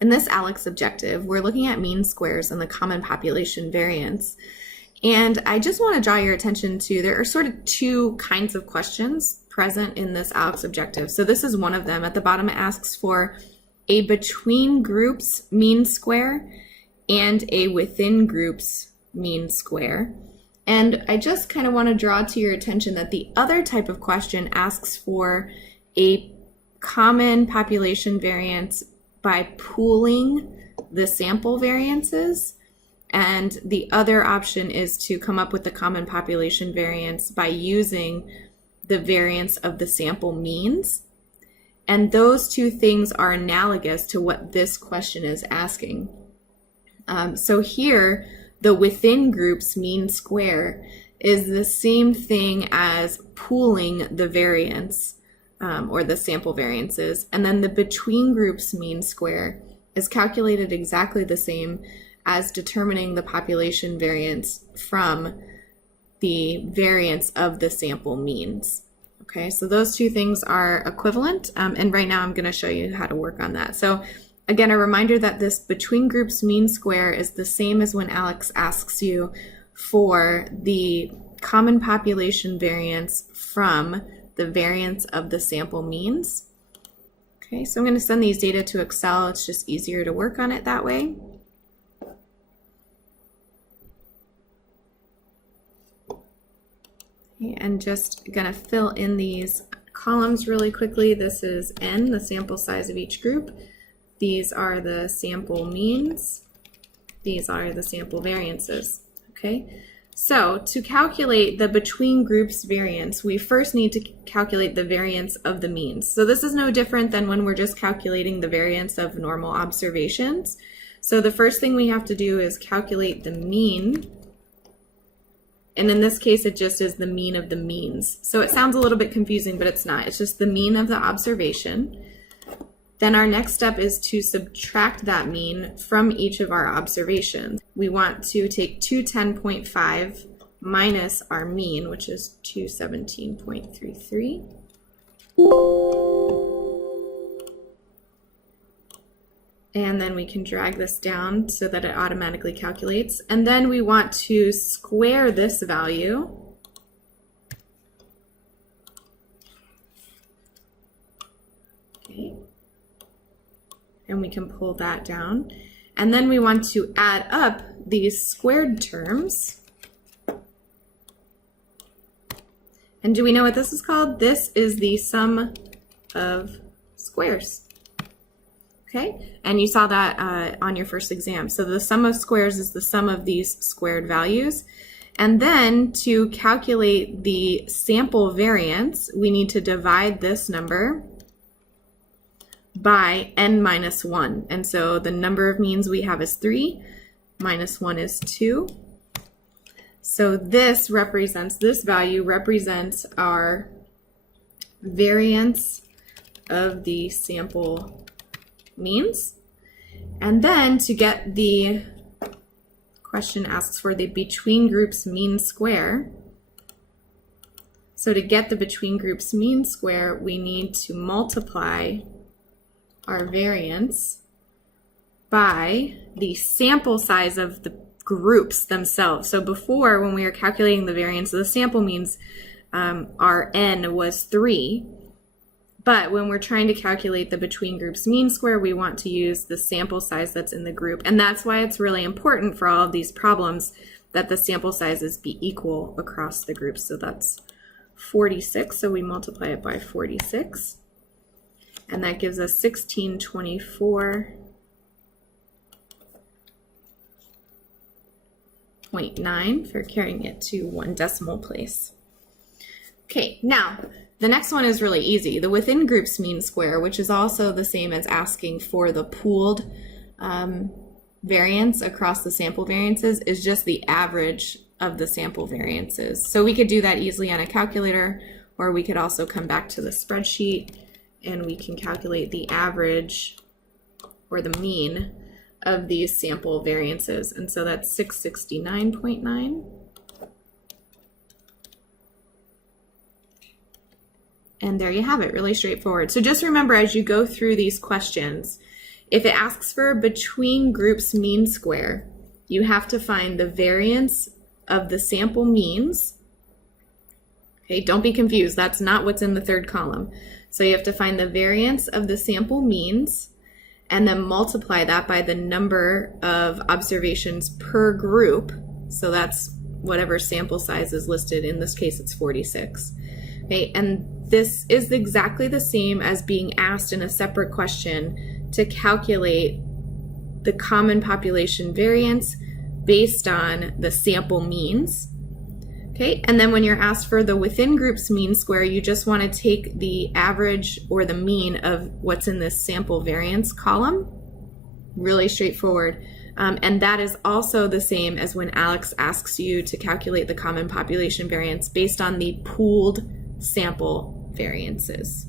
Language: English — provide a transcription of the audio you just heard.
In this ALEKS objective, we're looking at mean squares and the common population variance. And I just want to draw your attention to, there are sort of two kinds of questions present in this ALEKS objective. So this is one of them. At the bottom, it asks for a between groups mean square and a within groups mean square. And I just kind of want to draw to your attention that the other type of question asks for a common population variance by pooling the sample variances, and the other option is to come up with the common population variance by using the variance of the sample means. And those two things are analogous to what this question is asking. So here, the within groups mean square is the same thing as pooling the variance or the sample variances. And then the between groups mean square is calculated exactly the same as determining the population variance from the variance of the sample means. Okay, so those two things are equivalent, and right now I'm going to show you how to work on that. So again, a reminder that this between groups mean square is the same as when ALEKS asks you for the common population variance from the variance of the sample means. Okay, so I'm going to send these data to Excel. It's just easier to work on it that way. Okay, and just going to fill in these columns really quickly. This is N, the sample size of each group. These are the sample means. These are the sample variances. Okay. So to calculate the between groups variance, we first need to calculate the variance of the means. So this is no different than when we're just calculating the variance of normal observations. So the first thing we have to do is calculate the mean. And in this case, it just is the mean of the means. So it sounds a little bit confusing, but it's not. It's just the mean of the observation. Then our next step is to subtract that mean from each of our observations. We want to take 210.5 minus our mean, which is 217.33. And then we can drag this down so that it automatically calculates. And then we want to square this value. Okay. And we can pull that down. And then we want to add up these squared terms. And do we know what this is called? This is the sum of squares. Okay, and you saw that on your first exam. So the sum of squares is the sum of these squared values. And then to calculate the sample variance, we need to divide this number by n minus 1. And so the number of means we have is 3, minus 1 is 2. So this value represents our variance of the sample means. And then to get the question asks for the between groups mean square. So to get the between groups mean square, we need to multiply our variance by the sample size of the groups themselves. So before, when we were calculating the variance of the sample means, our n was 3. But when we're trying to calculate the between groups mean square, we want to use the sample size that's in the group. And that's why it's really important for all of these problems that the sample sizes be equal across the groups. So that's 46, so we multiply it by 46. And that gives us 1624.9 for carrying it to one decimal place. Okay, now the next one is really easy. The within groups mean square, which is also the same as asking for the pooled variance across the sample variances, is just the average of the sample variances. So we could do that easily on a calculator, or we could also come back to the spreadsheet and we can calculate the average or the mean of these sample variances. And so that's 669.9. And there you have it, really straightforward. So just remember, as you go through these questions, If it asks for between groups mean square, you have to find the variance of the sample means. Okay, don't be confused. That's not what's in the third column. So you have to find the variance of the sample means and then multiply that by the number of observations per group. So that's whatever sample size is listed. In this case, it's 46. Okay, and this is exactly the same as being asked in a separate question to calculate the common population variance based on the sample means. Okay, and then when you're asked for the within groups mean square, you just want to take the average or the mean of what's in this sample variance column. Really straightforward. And that is also the same as when Alex asks you to calculate the common population variance based on the pooled sample variances.